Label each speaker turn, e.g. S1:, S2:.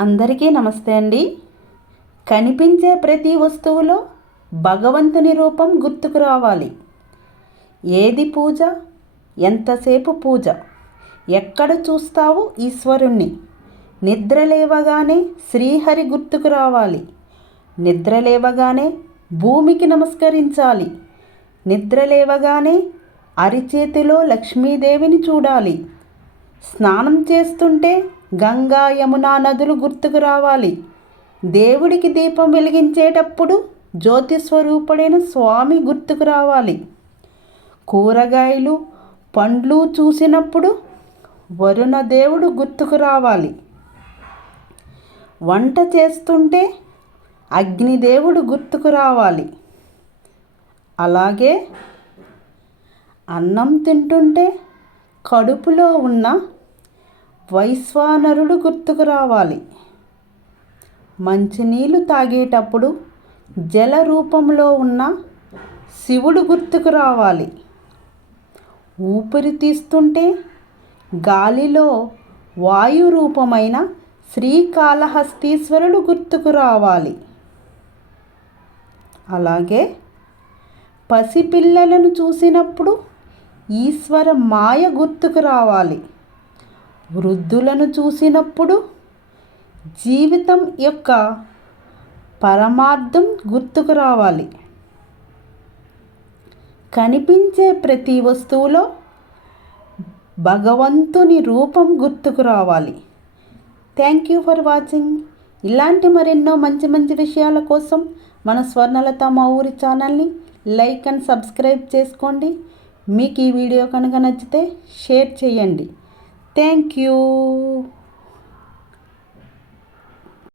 S1: అందరికీ నమస్తే అండి. కనిపించే ప్రతి వస్తువులో భగవంతుని రూపం గుర్తుకు రావాలి. ఏది పూజ? ఎంతసేపు పూజ? ఎక్కడ చూస్తావు ఈశ్వరుణ్ణి? నిద్ర లేవగానే శ్రీహరి గుర్తుకు రావాలి. నిద్ర లేవగానే భూమికి నమస్కరించాలి. నిద్ర లేవగానే అరిచేతిలో లక్ష్మీదేవిని చూడాలి. స్నానం చేస్తుంటే గంగా యమునా నదులు గుర్తుకు రావాలి. దేవుడికి దీపం వెలిగించేటప్పుడు జ్యోతి స్వరూపుడైన స్వామి గుర్తుకు రావాలి. కూరగాయలు పండ్లు చూసినప్పుడు వరుణ దేవుడు గుర్తుకు రావాలి. వంట చేస్తుంటే అగ్నిదేవుడు గుర్తుకు రావాలి. అలాగే అన్నం తింటుంటే కడుపులో ఉన్న వైశ్వానరుడు గుర్తుకు రావాలి. మంచినీళ్ళు తాగేటప్పుడు జల రూపంలో ఉన్న శివుడు గుర్తుకు రావాలి. ఊపిరి తీస్తుంటే గాలిలో వాయు రూపమైన శ్రీకాళహస్తీశ్వరుడు గుర్తుకు రావాలి. అలాగే పసిపిల్లలను చూసినప్పుడు ఈశ్వర మాయ గుర్తుకు రావాలి. వృద్ధులను చూసినప్పుడు జీవితం యొక్క పరమార్థం గుర్తుకు రావాలి. కనిపించే ప్రతి వస్తువులో భగవంతుని రూపం గుర్తుకు రావాలి. థ్యాంక్ యూ ఫర్ వాచింగ్ ఇలాంటి మరెన్నో మంచి మంచి విషయాల కోసం మన స్వర్ణలత మా ఊరి ఛానల్ని లైక్ అండ్ సబ్స్క్రైబ్ చేసుకోండి. మీకు ఈ వీడియో కనుక నచ్చితే షేర్ చేయండి. Thank you